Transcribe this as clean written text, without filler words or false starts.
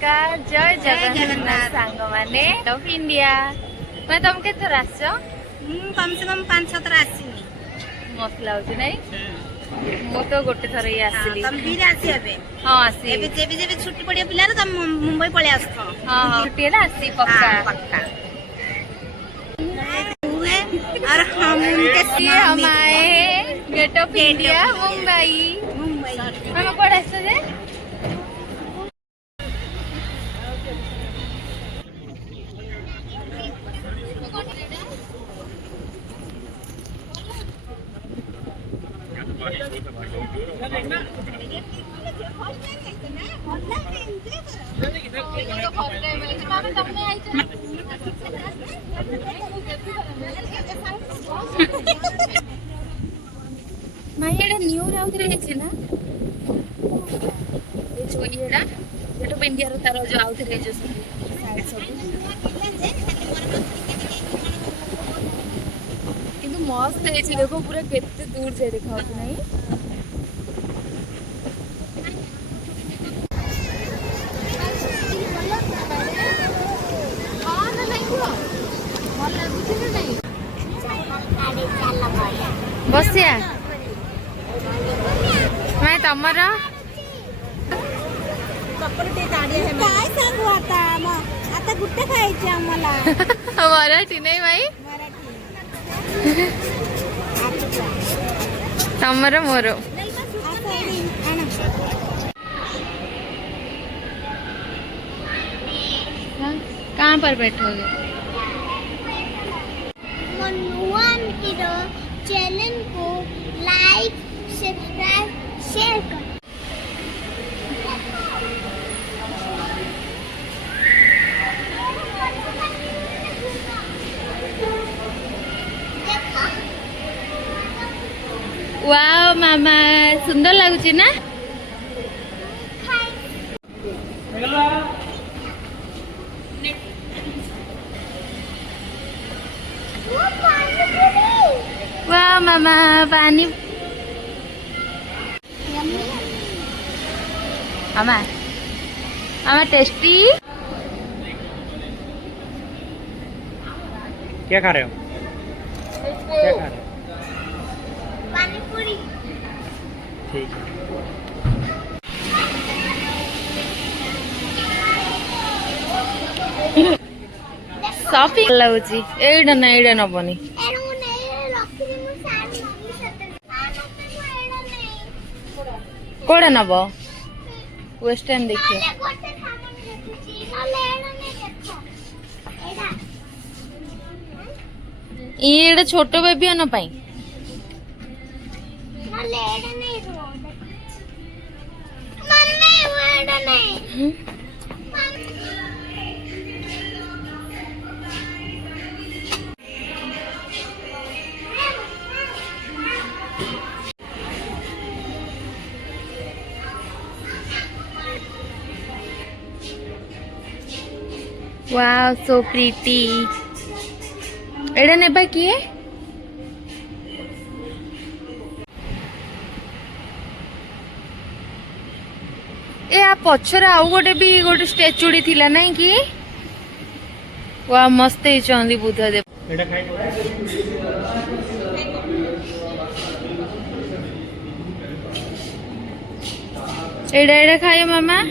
नमस्कार जय जगन्नाथ सांग माने ऑफ इंडिया मैं तुम के थर आस कम से कम 5-6 थर आसीनी मस्त लागुच नहीं मु तो गोटे थर ही आसली तुम भी आसी एबे हां आसी एबे जेबे छुट्टी पड़िया पिला तुम मुंबई पळे आसतो हां छुट्टी है ना आसी पक्का पक्का और हम उनके हम आए गेट ऑफ इंडिया मुंबई हम कोड आसे जे मायेडा न्यू राउत रे छै ना ए छोईडा गेट ऑफ इंडिया रो तारो जो आउत रे जो साइड सब किंतु मस्त है छी देखो पूरा केते दूर से दिखाउ नहीं बसिया मैं तमरा काय सांगू आता आता गुट्टे खायचे आम्हाला मराठी नाही भाई तमरा मोरो कहाँ पर बैठोगे चैनल को लाइक सब्सक्राइब शेयर करो वाओ मामा सुंदर लगुची ना वाह मामा पानी मामा मामा टेस्टी क्या खा रहे हो क्या खा रहे हो पानी पूरी ठीक है शॉपिंग लगुची एडा ना एडा नबनी कोड़ा नब वेस्टर्न देखिए ये छोट बेबी न पाई वाओ सो प्रीटी एडा नेबा किए ए आ पछरा आउ गोटे भी गोटे स्टैचूडी थिला नहीं कि वाह मस्त ही चंदी बुद्ध दे एडा खाई एडा एडा खायो मामा